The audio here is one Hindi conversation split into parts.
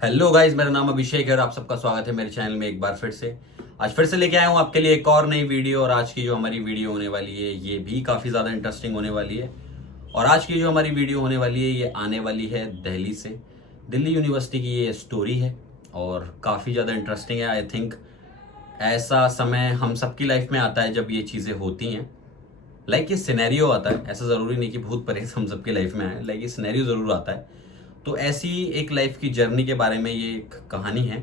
हेलो गाइस, मेरा नाम अभिषेक है और आप सबका स्वागत है मेरे चैनल में एक बार फिर से। आज फिर से लेके आया हूँ आपके लिए एक और नई वीडियो। और आज की जो हमारी वीडियो होने वाली है ये भी काफ़ी ज़्यादा इंटरेस्टिंग होने वाली है। और आज की जो हमारी वीडियो होने वाली है ये आने वाली है दिल्ली से। दिल्ली यूनिवर्सिटी की ये स्टोरी है और काफ़ी ज़्यादा इंटरेस्टिंग है। आई थिंक ऐसा समय हम सबकी लाइफ में आता है जब ये चीज़ें होती हैं। लाइक ये सिनेरियो आता है, ऐसा ज़रूरी नहीं कि भूत प्रेत हम सबके लाइफ में आए, लाइक ये सिनेरियो ज़रूर आता है। तो ऐसी एक लाइफ की जर्नी के बारे में ये एक कहानी है।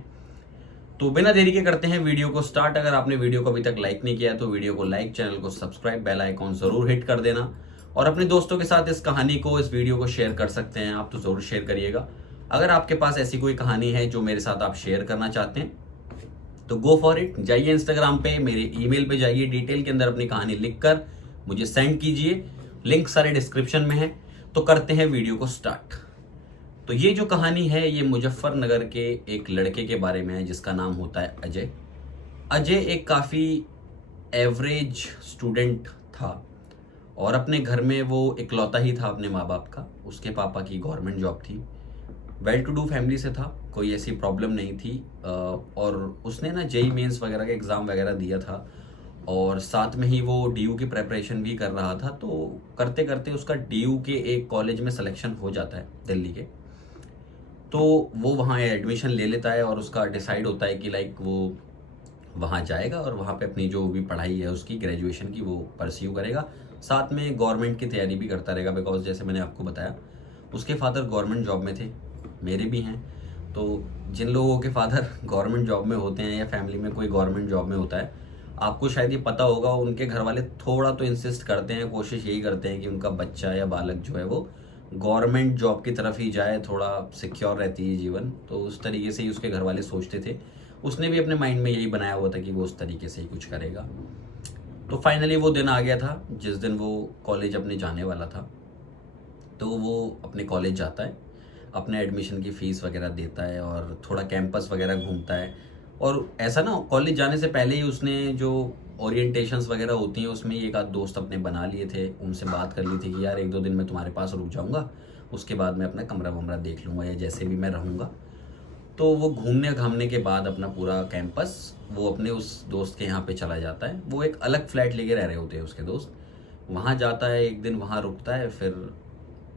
तो बिना देरी के करते हैं वीडियो को स्टार्ट। अगर आपने वीडियो को अभी तक लाइक नहीं किया तो वीडियो को लाइक, चैनल को सब्सक्राइब, बेल आइकॉन जरूर हिट कर देना। और अपने दोस्तों के साथ इस कहानी को, इस वीडियो को शेयर कर सकते हैं आप, तो जरूर शेयर करिएगा। अगर आपके पास ऐसी कोई कहानी है जो मेरे साथ आप शेयर करना चाहते हैं तो गो फॉर इट। जाइए इंस्टाग्राम पे, मेरे ईमेल पे जाइए, डिटेल के अंदर अपनी कहानी लिखकर मुझे सेंड कीजिए। लिंक सारे डिस्क्रिप्शन में है। तो करते हैं वीडियो को स्टार्ट। तो ये जो कहानी है ये मुजफ्फरनगर के एक लड़के के बारे में है जिसका नाम होता है अजय। अजय एक काफ़ी एवरेज स्टूडेंट था और अपने घर में वो इकलौता ही था अपने माँ बाप का। उसके पापा की गवर्नमेंट जॉब थी, वेल टू डू फैमिली से था, कोई ऐसी प्रॉब्लम नहीं थी। और उसने ना जेई मेंस वगैरह का एग्ज़ाम वगैरह दिया था और साथ में ही वो डीयू की प्रेपरेशन भी कर रहा था। तो करते करते उसका डीयू के एक कॉलेज में सिलेक्शन हो जाता है दिल्ली के। तो वो वहाँ एडमिशन ले लेता है और उसका डिसाइड होता है कि लाइक वो वहाँ जाएगा और वहाँ पे अपनी जो भी पढ़ाई है उसकी ग्रेजुएशन की वो परस्यू करेगा। साथ में गवर्नमेंट की तैयारी भी करता रहेगा, बिकॉज जैसे मैंने आपको बताया उसके फादर गवर्नमेंट जॉब में थे, मेरे भी हैं। तो जिन लोगों के फादर गवर्नमेंट जॉब में होते हैं या फैमिली में कोई गवर्नमेंट जॉब में होता है, आपको शायद ये पता होगा, उनके घर वाले थोड़ा तो इंसिस्ट करते हैं, कोशिश यही करते हैं कि उनका बच्चा या बालक जो है वो गवर्नमेंट जॉब की तरफ ही जाए, थोड़ा सिक्योर रहती है जीवन। तो उस तरीके से ही उसके घर वाले सोचते थे। उसने भी अपने माइंड में यही बनाया हुआ था कि वो उस तरीके से ही कुछ करेगा। तो फाइनली वो दिन आ गया था जिस दिन वो कॉलेज अपने जाने वाला था। तो वो अपने कॉलेज जाता है, अपने एडमिशन की फ़ीस वगैरह देता है और थोड़ा कैंपस वगैरह घूमता है। और ऐसा ना, कॉलेज जाने से पहले ही उसने जो ओरिएंटेशंस वगैरह होती हैं उसमें एक आध दोस्त अपने बना लिए थे, उनसे बात कर ली थी कि यार एक दो दिन मैं तुम्हारे पास रुक जाऊँगा, उसके बाद मैं अपना कमरा वमरा देख लूँगा या जैसे भी मैं रहूँगा। तो वो घूमने घामने के बाद अपना पूरा कैंपस वो अपने उस दोस्त के यहाँ पे चला जाता है। वो एक अलग फ्लैट लेके रह रहे होते हैं उसके दोस्त। वहाँ जाता है, एक दिन वहाँ रुकता है। फिर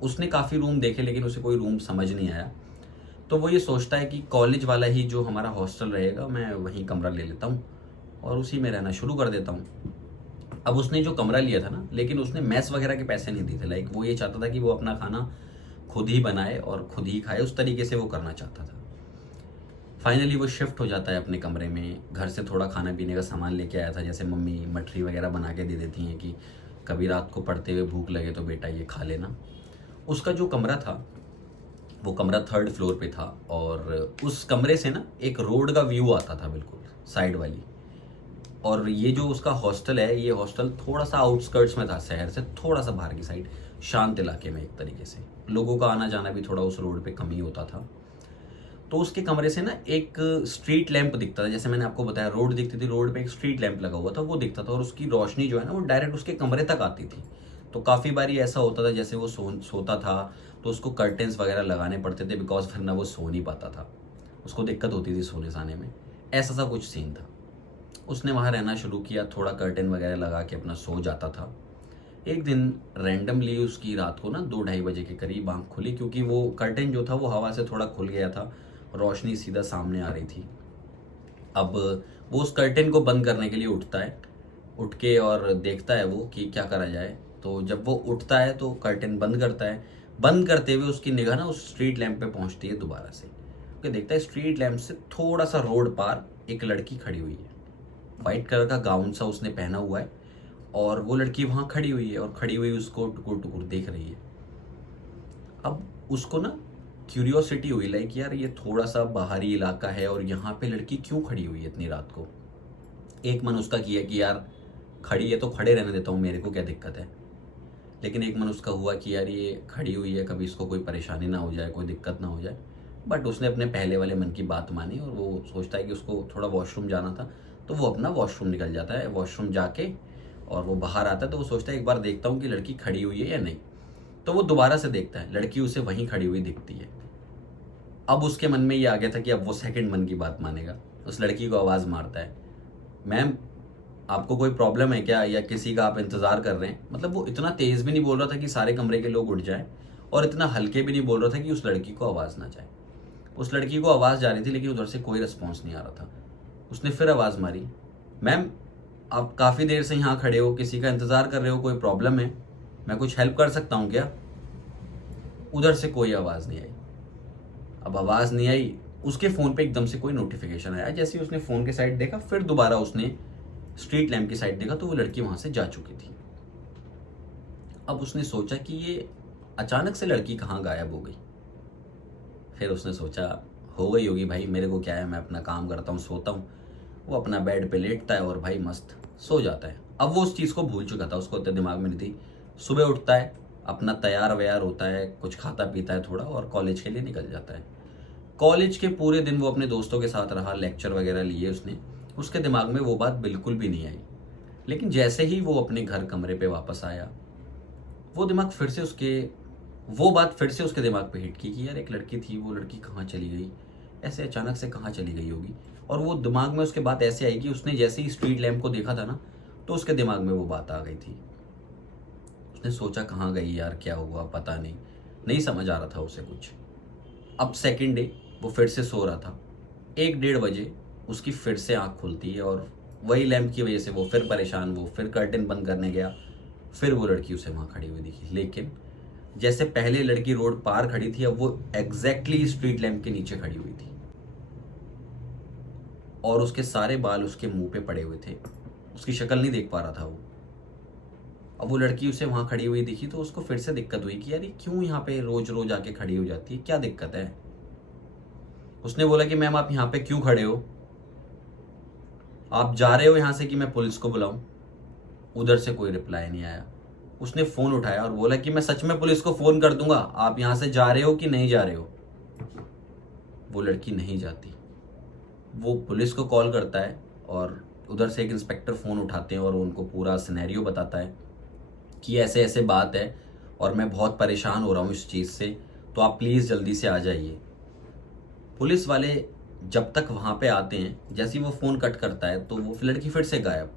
उसने काफ़ी रूम देखे लेकिन उसे कोई रूम समझ नहीं आया। तो वो ये सोचता है कि कॉलेज वाला ही जो हमारा हॉस्टल रहेगा मैं वहीं कमरा ले लेता हूँ और उसी में रहना शुरू कर देता हूँ। अब उसने जो कमरा लिया था ना, लेकिन उसने मेस वगैरह के पैसे नहीं दिए थे। लाइक वो ये चाहता था कि वो अपना खाना खुद ही बनाए और खुद ही खाए, उस तरीके से वो करना चाहता था। फाइनली वो शिफ्ट हो जाता है अपने कमरे में। घर से थोड़ा खाना पीने का सामान लेके आया था, जैसे मम्मी मठरी वगैरह बना के दे देती हैं कि कभी रात को पढ़ते हुए भूख लगे तो बेटा ये खा लेना। उसका जो कमरा था वो कमरा थर्ड फ्लोर पे था और उस कमरे से ना एक रोड का व्यू आता था, बिल्कुल साइड वाली। और ये जो उसका हॉस्टल है, ये हॉस्टल थोड़ा सा आउटस्कर्ट्स में था, शहर से थोड़ा सा बाहर की साइड, शांत इलाके में। एक तरीके से लोगों का आना जाना भी थोड़ा उस रोड पे कम ही होता था। तो उसके कमरे से ना एक स्ट्रीट लैंप दिखता था। जैसे मैंने आपको बताया रोड दिखती थी, रोड पे एक स्ट्रीट लैंप लगा हुआ था, वो दिखता था। और उसकी रोशनी जो है ना वो डायरेक्ट उसके कमरे तक आती थी। तो काफ़ी बारी ऐसा होता था जैसे वो सोता था तो उसको कर्टेंस वगैरह लगाने पड़ते थे, बिकॉज वरना वो सो नहीं पाता था, उसको दिक्कत होती थी सोने साने में। ऐसा सा कुछ सीन था। उसने वहाँ रहना शुरू किया, थोड़ा कर्टेन वगैरह लगा के अपना सो जाता था। एक दिन रैंडमली उसकी रात को ना 2-2:30 बजे के करीब आँख खुली, क्योंकि वो कर्टेन जो था वो हवा से थोड़ा खुल गया था, रोशनी सीधा सामने आ रही थी। अब वो उस कर्टेन को बंद करने के लिए उठता है, उठ के और देखता है वो कि क्या करा जाए। तो जब वो उठता है तो कर्टेन बंद करता है। बंद करते हुए उसकी निगाह ना उस स्ट्रीट लैंप पे पहुंचती है दोबारा से। क्योंकि देखता है स्ट्रीट लैंप से थोड़ा सा रोड पार एक लड़की खड़ी हुई है। वाइट कलर का गाउन सा उसने पहना हुआ है और वो लड़की वहाँ खड़ी हुई है और खड़ी हुई उसको टुकुर टुकुर देख रही है। अब उसको ना क्यूरियोसिटी हुई, लाइक यार ये थोड़ा सा बाहरी इलाका है और यहाँ पे लड़की क्यों खड़ी हुई है इतनी रात को। एक मन उसका किया कि यार खड़ी है तो खड़े रहने देता हूँ, मेरे को क्या दिक्कत है। लेकिन एक मन उसका हुआ कि यार ये खड़ी हुई है, कभी इसको कोई परेशानी ना हो जाए, कोई दिक्कत ना हो जाए। बट उसने अपने पहले वाले मन की बात मानी और वो सोचता है कि उसको थोड़ा वॉशरूम जाना था, तो वो अपना वॉशरूम निकल जाता है। वॉशरूम जाके और वो बाहर आता है तो वो सोचता है एक बार देखता हूँ कि लड़की खड़ी हुई है या नहीं। तो वो दोबारा से देखता है, लड़की उसे वहीं खड़ी हुई दिखती है। अब उसके मन में ये आ गया था कि अब वो सेकंड मन की बात मानेगा। उस लड़की को आवाज़ मारता है, मैम आपको कोई प्रॉब्लम है क्या, या किसी का आप इंतज़ार कर रहे हैं। मतलब वो इतना तेज़ भी नहीं बोल रहा था कि सारे कमरे के लोग उठ जाएं, और इतना हल्के भी नहीं बोल रहा था कि उस लड़की को आवाज़ ना जाए। उस लड़की को आवाज़ जा रही थी लेकिन उधर से कोई रिस्पॉन्स नहीं आ रहा था। उसने फिर आवाज़ मारी, मैम आप काफ़ी देर से यहाँ खड़े हो, किसी का इंतज़ार कर रहे हो, कोई प्रॉब्लम है, मैं कुछ हेल्प कर सकता हूँ क्या। उधर से कोई आवाज़ नहीं आई। अब आवाज़ नहीं आई, उसके फ़ोन पे एकदम से कोई नोटिफिकेशन आया। जैसे ही उसने फ़ोन के साइड देखा, फिर दोबारा उसने स्ट्रीट लैम्प की साइड देखा तो वो लड़की वहाँ से जा चुकी थी। अब उसने सोचा कि ये अचानक से लड़की कहाँ गायब हो गई। फिर उसने सोचा हो गई होगी भाई, मेरे को क्या है, मैं अपना काम करता हूँ, सोता हूँ। वो अपना बेड पे लेटता है और भाई मस्त सो जाता है। अब वो उस चीज़ को भूल चुका था, उसको इतना दिमाग में नहीं थी। सुबह उठता है, अपना तैयार व्यार होता है, कुछ खाता पीता है थोड़ा, और कॉलेज के लिए निकल जाता है। कॉलेज के पूरे दिन वो अपने दोस्तों के साथ रहा, लेक्चर वगैरह लिए उसने। उसके दिमाग में वो बात बिल्कुल भी नहीं आई। लेकिन जैसे ही वो अपने घर कमरे पे वापस आया, वो दिमाग फिर से उसके वो बात फिर से उसके दिमाग पे हिट की कि यार एक लड़की थी, वो लड़की कहाँ चली गई, ऐसे अचानक से कहाँ चली गई होगी। और वो दिमाग में उसके बात ऐसे आई कि उसने जैसे ही स्ट्रीट लैम्प को देखा था ना, तो उसके दिमाग में वो बात आ गई थी। उसने सोचा कहाँ गई यार, क्या हुआ पता नहीं, नहीं समझ आ रहा था उसे कुछ। अब सेकंड डे वो फिर से सो रहा था। 1-1:30 बजे उसकी फिर से आँख खुलती है, और वही लैम्प की वजह से वो फिर परेशान, वो फिर कर्टेन बंद करने गया। फिर वो लड़की उसे वहाँ खड़ी हुई दिखी, लेकिन जैसे पहले लड़की रोड पार खड़ी थी, अब वो एग्जैक्टली स्ट्रीट लैम्प के नीचे खड़ी हुई थी, और उसके सारे बाल उसके मुंह पे पड़े हुए थे। उसकी शक्ल नहीं देख पा रहा था वो। अब वो लड़की उसे वहाँ खड़ी हुई दिखी तो उसको फिर से दिक्कत हुई कि यार ये क्यों यहाँ पे रोज रोज आके खड़ी हो जाती है, क्या दिक्कत है। उसने बोला कि मैम आप यहाँ पे क्यों खड़े हो, आप जा रहे हो यहाँ से कि मैं पुलिस को बुलाऊं। उधर से कोई रिप्लाई नहीं आया। उसने फ़ोन उठाया और बोला कि मैं सच में पुलिस को फ़ोन कर दूंगा, आप यहाँ से जा रहे हो कि नहीं जा रहे हो। वो लड़की नहीं जाती। वो पुलिस को कॉल करता है, और उधर से एक इंस्पेक्टर फ़ोन उठाते हैं और वो उनको पूरा सिनेरियो बताता है कि ऐसे ऐसे बात है, और मैं बहुत परेशान हो रहा हूँ इस चीज़ से, तो आप प्लीज़ जल्दी से आ जाइए। पुलिस वाले जब तक वहाँ पे आते हैं, जैसे ही वो फ़ोन कट करता है तो वो लड़की फिर से गायब।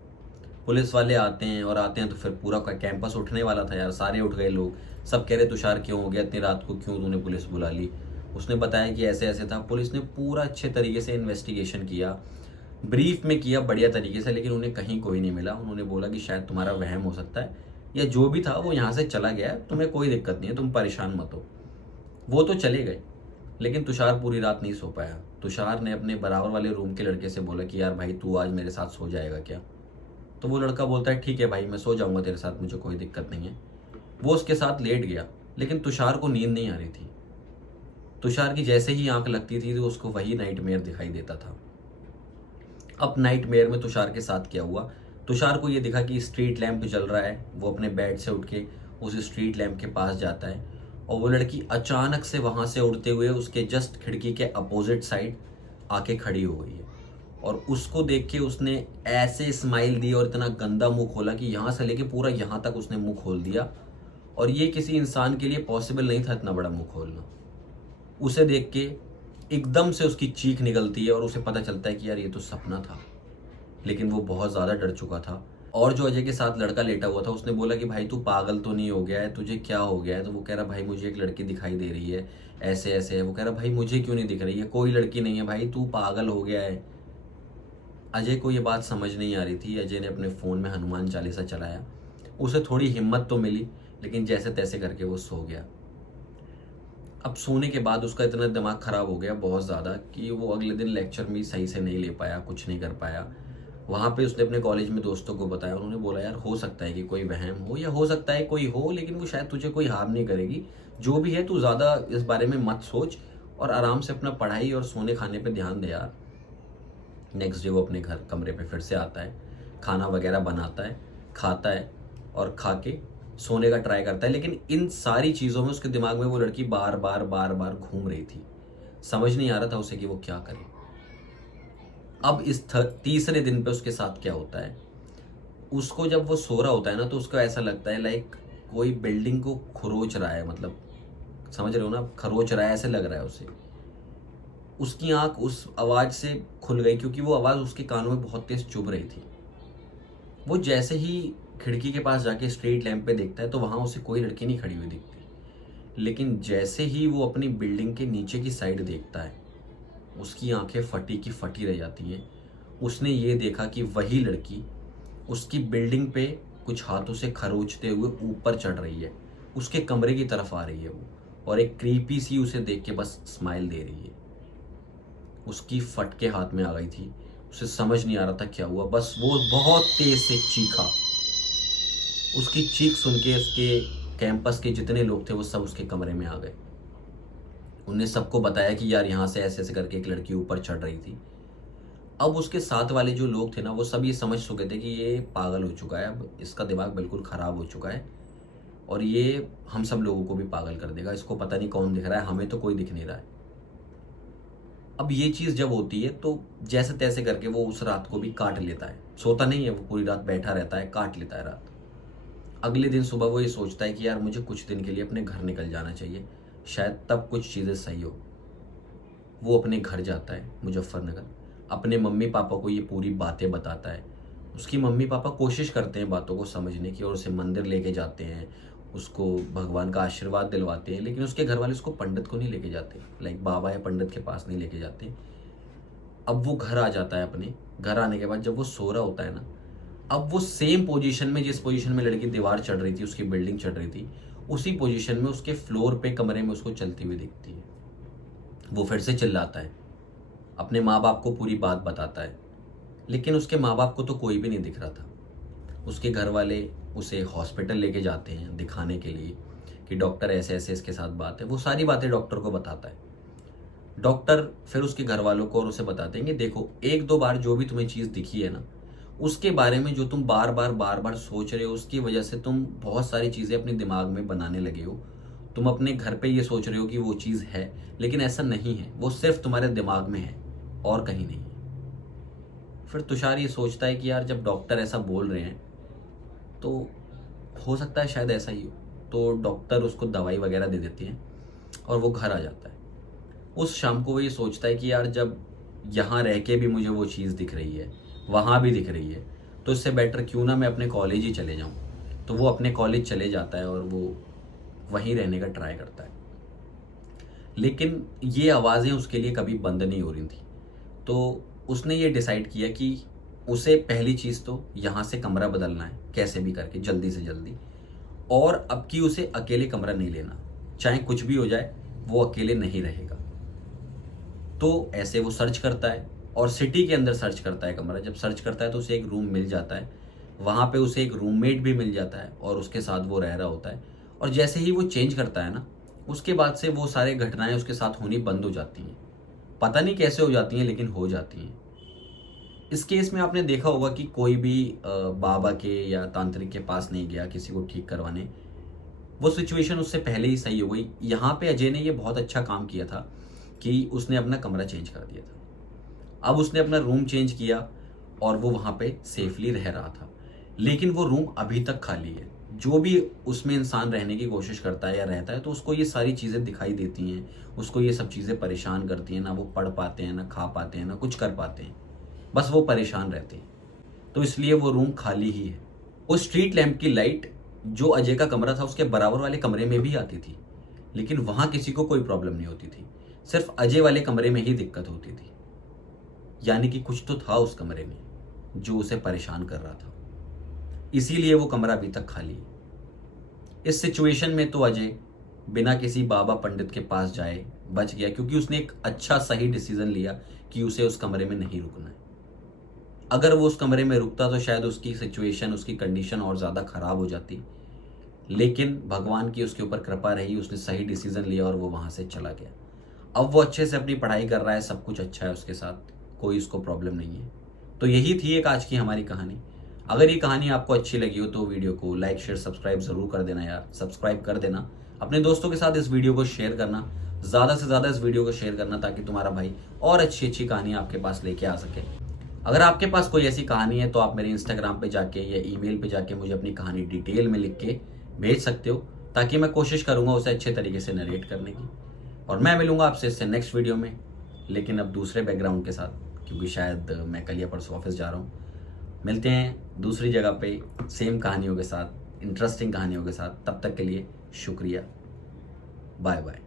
पुलिस वाले आते हैं, और आते हैं तो फिर पूरा कैंपस उठने वाला था यार, सारे उठ गए लोग। सब कह रहे तुषार क्यों हो गया, इतनी रात को क्यों तूने पुलिस बुला ली। उसने बताया कि ऐसे ऐसे था। पुलिस ने पूरा अच्छे तरीके से इन्वेस्टिगेशन किया, ब्रीफ में किया बढ़िया तरीके से, लेकिन उन्हें कहीं कोई नहीं मिला। उन्होंने बोला कि शायद तुम्हारा वहम हो सकता है, या जो भी था वो यहाँ से चला गया है, तुम्हें कोई दिक्कत नहीं है, तुम परेशान मत हो। वो तो चले गए, लेकिन तुषार पूरी रात नहीं सो पाया। तुषार ने अपने बराबर वाले रूम के लड़के से बोला कि यार भाई तू आज मेरे साथ सो जाएगा क्या। तो वो लड़का बोलता है ठीक है भाई, मैं सो जाऊंगा तेरे साथ, मुझे कोई दिक्कत नहीं है। वो उसके साथ लेट गया, लेकिन तुषार को नींद नहीं आ रही थी। तुषार की जैसे ही आंख लगती थी तो उसको वही नाइटमेयर दिखाई देता था। अब नाइटमेयर में तुषार के साथ क्या हुआ, तुषार को ये दिखा कि स्ट्रीट लैंप जल रहा है। वो अपने बेड से उठ के उस स्ट्रीट लैंप के पास जाता है, और वो लड़की अचानक से वहाँ से उड़ते हुए उसके जस्ट खिड़की के अपोजिट साइड आके खड़ी हो गई है। और उसको देख के उसने ऐसे स्माइल दी और इतना गंदा मुंह खोला कि यहाँ से लेके पूरा यहाँ तक उसने मुंह खोल दिया, और ये किसी इंसान के लिए पॉसिबल नहीं था इतना बड़ा मुंह खोलना। उसे देख के एकदम से उसकी चीख निकलती है, और उसे पता चलता है कि यार ये तो सपना था। लेकिन वो बहुत ज़्यादा डर चुका था। और जो अजय के साथ लड़का लेटा हुआ था, उसने बोला कि भाई तू पागल तो नहीं हो गया है, तुझे क्या हो गया है। तो वो कह रहा भाई मुझे एक लड़की दिखाई दे रही है, ऐसे ऐसे है। वो कह रहा भाई मुझे क्यों नहीं दिख रही है, कोई लड़की नहीं है भाई, तू पागल हो गया है। अजय को ये बात समझ नहीं आ रही थी। अजय ने अपने फ़ोन में हनुमान चालीसा चलाया, उसे थोड़ी हिम्मत तो मिली, लेकिन जैसे तैसे करके वो सो गया। अब सोने के बाद उसका इतना दिमाग ख़राब हो गया बहुत ज़्यादा कि वो अगले दिन लेक्चर भी सही से नहीं ले पाया, कुछ नहीं कर पाया। वहाँ पे उसने अपने कॉलेज में दोस्तों को बताया। उन्होंने बोला यार हो सकता है कि कोई वहम हो, या हो सकता है कोई हो, लेकिन वो शायद तुझे कोई हार्म नहीं करेगी। जो भी है तू ज़्यादा इस बारे में मत सोच, और आराम से अपना पढ़ाई और सोने खाने पे ध्यान दे यार। नेक्स्ट डे वो अपने घर कमरे पे फिर से आता है, खाना वगैरह बनाता है, खाता है, और खा के सोने का ट्राई करता है। लेकिन इन सारी चीज़ों में उसके दिमाग में वो लड़की बार बार बार बार घूम रही थी। समझ नहीं आ रहा था उसे कि वो क्या करे। अब इस तीसरे दिन पे उसके साथ क्या होता है, उसको जब वो सो रहा होता है ना, तो उसको ऐसा लगता है लाइक कोई बिल्डिंग को खरोच रहा है। मतलब समझ रहे हो ना, खरोच रहा है ऐसे लग रहा है उसे। उसकी आंख उस आवाज़ से खुल गई, क्योंकि वो आवाज़ उसके कानों में बहुत तेज़ चुभ रही थी। वो जैसे ही खिड़की के पास जाके स्ट्रीट लैंप पे देखता है तो वहाँ उसे कोई लड़की नहीं खड़ी हुई दिखती। लेकिन जैसे ही वो अपनी बिल्डिंग के नीचे की साइड देखता है, उसकी आंखें फटी की फटी रह जाती हैं। उसने ये देखा कि वही लड़की उसकी बिल्डिंग पे कुछ हाथों से खरोचते हुए ऊपर चढ़ रही है, उसके कमरे की तरफ आ रही है वो, और एक क्रीपी सी उसे देख के बस स्माइल दे रही है। उसकी फटके हाथ में आ गई थी, उसे समझ नहीं आ रहा था क्या हुआ, बस वो बहुत तेज से चीखा। उसकी चीख सुन के उसके कैंपस के जितने लोग थे वो सब उसके कमरे में आ गए। उनने सबको बताया कि यार यहाँ से ऐसे ऐसे करके एक लड़की ऊपर चढ़ रही थी। अब उसके साथ वाले जो लोग थे ना, वो सब ये समझ चुके थे कि ये पागल हो चुका है, अब इसका दिमाग बिल्कुल ख़राब हो चुका है और ये हम सब लोगों को भी पागल कर देगा। इसको पता नहीं कौन दिख रहा है, हमें तो कोई दिख नहीं रहा है। अब ये चीज़ जब होती है तो जैसे तैसे करके वो उस रात को भी काट लेता है। सोता नहीं है, वो पूरी रात बैठा रहता है, काट लेता है रात। अगले दिन सुबह वो ये सोचता है कि यार मुझे कुछ दिन के लिए अपने घर निकल जाना चाहिए, शायद तब कुछ चीज़ें सही हो। वो अपने घर जाता है मुजफ्फरनगर, अपने मम्मी पापा को ये पूरी बातें बताता है। उसकी मम्मी पापा कोशिश करते हैं बातों को समझने की और उसे मंदिर लेके जाते हैं, उसको भगवान का आशीर्वाद दिलवाते हैं, लेकिन उसके घर वाले उसको पंडित को नहीं लेके जाते, लाइक बाबा या पंडित के पास नहीं लेके जाते। अब वो घर आ जाता है, अपने घर आने के बाद जब वो सो रहा होता है ना, अब वो सेम पोजीशन में, जिस पोजीशन में लड़की दीवार चढ़ रही थी, उसकी बिल्डिंग चढ़ रही थी, उसी पोजीशन में उसके फ्लोर पे कमरे में उसको चलती हुई दिखती है। वो फिर से चिल्लाता है, अपने माँ बाप को पूरी बात बताता है, लेकिन उसके माँ बाप को तो कोई भी नहीं दिख रहा था। उसके घर वाले उसे हॉस्पिटल लेके जाते हैं दिखाने के लिए कि डॉक्टर ऐसे ऐसे इसके साथ बात है। वो सारी बातें डॉक्टर को बताता है। डॉक्टर फिर उसके घर वालों को और उसे बताते हैं कि देखो, एक दो बार जो भी तुम्हें चीज़ दिखी है ना, उसके बारे में जो तुम बार बार सोच रहे हो, उसकी वजह से तुम बहुत सारी चीज़ें अपने दिमाग में बनाने लगे हो। तुम अपने घर पे ये सोच रहे हो कि वो चीज़ है, लेकिन ऐसा नहीं है, वो सिर्फ तुम्हारे दिमाग में है और कहीं नहीं है। फिर तुषार ये सोचता है कि यार जब डॉक्टर ऐसा बोल रहे हैं तो हो सकता है शायद ऐसा ही हो। तो डॉक्टर उसको दवाई वगैरह दे देती हैं और वो घर आ जाता है। उस शाम को वो ये सोचता है कि यार जब यहाँ रह के भी मुझे वो चीज़ दिख रही है, वहाँ भी दिख रही है, तो इससे बेटर क्यों ना मैं अपने कॉलेज ही चले जाऊँ। तो वो अपने कॉलेज चले जाता है और वो वहीं रहने का ट्राई करता है। लेकिन ये आवाज़ें उसके लिए कभी बंद नहीं हो रही थी। तो उसने ये डिसाइड किया कि उसे पहली चीज़ तो यहाँ से कमरा बदलना है, कैसे भी करके जल्दी से जल्दी, और अब की उसे अकेले कमरा नहीं लेना, चाहे कुछ भी हो जाए वो अकेले नहीं रहेगा। तो ऐसे वो सर्च करता है और सिटी के अंदर सर्च करता है कमरा। जब सर्च करता है तो उसे एक रूम मिल जाता है, वहाँ पे उसे एक रूममेट भी मिल जाता है और उसके साथ वो रह रहा होता है। और जैसे ही वो चेंज करता है ना, उसके बाद से वो सारी घटनाएं उसके साथ होनी बंद हो जाती हैं। पता नहीं कैसे हो जाती हैं, लेकिन हो जाती हैं। इस केस में आपने देखा होगा कि कोई भी बाबा के या तांत्रिक के पास नहीं गया किसी को ठीक करवाने, वो सिचुएशन उससे पहले ही सही हो गई। यहाँ पे अजय ने ये बहुत अच्छा काम किया था कि उसने अपना कमरा चेंज कर दिया था। अब उसने अपना रूम चेंज किया और वो वहाँ पे सेफली रह रहा था, लेकिन वो रूम अभी तक खाली है। जो भी उसमें इंसान रहने की कोशिश करता है या रहता है तो उसको ये सारी चीज़ें दिखाई देती हैं, उसको ये सब चीज़ें परेशान करती हैं। ना वो पढ़ पाते हैं, ना खा पाते हैं, ना कुछ कर पाते हैं, बस वो परेशान रहते हैं। तो इसलिए वो रूम खाली ही है। वो स्ट्रीट लैंप की लाइट जो अजय का कमरा था उसके बराबर वाले कमरे में भी आती थी, लेकिन वहां किसी को कोई प्रॉब्लम नहीं होती थी, सिर्फ अजय वाले कमरे में ही दिक्कत होती थी। यानी कि कुछ तो था उस कमरे में जो उसे परेशान कर रहा था, इसीलिए वो कमरा अभी तक खाली है। इस सिचुएशन में तो अजय बिना किसी बाबा पंडित के पास जाए बच गया, क्योंकि उसने एक अच्छा सही डिसीजन लिया कि उसे उस कमरे में नहीं रुकना है। अगर वो उस कमरे में रुकता तो शायद उसकी सिचुएशन, उसकी कंडीशन और ज़्यादा ख़राब हो जाती, लेकिन भगवान की उसके ऊपर कृपा रही, उसने सही डिसीजन लिया और वो वहाँ से चला गया। अब वो अच्छे से अपनी पढ़ाई कर रहा है, सब कुछ अच्छा है उसके साथ, कोई उसको प्रॉब्लम नहीं है। तो यही थी एक आज की हमारी कहानी। अगर ये कहानी आपको अच्छी लगी हो तो वीडियो को लाइक शेयर सब्सक्राइब ज़रूर कर देना यार, सब्सक्राइब कर देना। अपने दोस्तों के साथ इस वीडियो को शेयर करना, ज़्यादा से ज़्यादा इस वीडियो को शेयर करना, ताकि तुम्हारा भाई और अच्छी अच्छी कहानी आपके पास लेके आ सके। अगर आपके पास कोई ऐसी कहानी है तो आप मेरे इंस्टाग्राम पे जाके या ईमेल पे जाके मुझे अपनी कहानी डिटेल में लिख के भेज सकते हो, ताकि मैं कोशिश करूंगा उसे अच्छे तरीके से नरेट करने की। और मैं मिलूंगा आपसे इससे नेक्स्ट वीडियो में। लेकिन अब दूसरे बैकग्राउंड के साथ, क्योंकि शायद मैं कल या परसों ऑफिस जा रहा हूँ। मिलते हैं दूसरी जगह पे सेम कहानियों के साथ, इंटरेस्टिंग कहानियों के साथ। तब तक के लिए शुक्रिया, बाय बाय।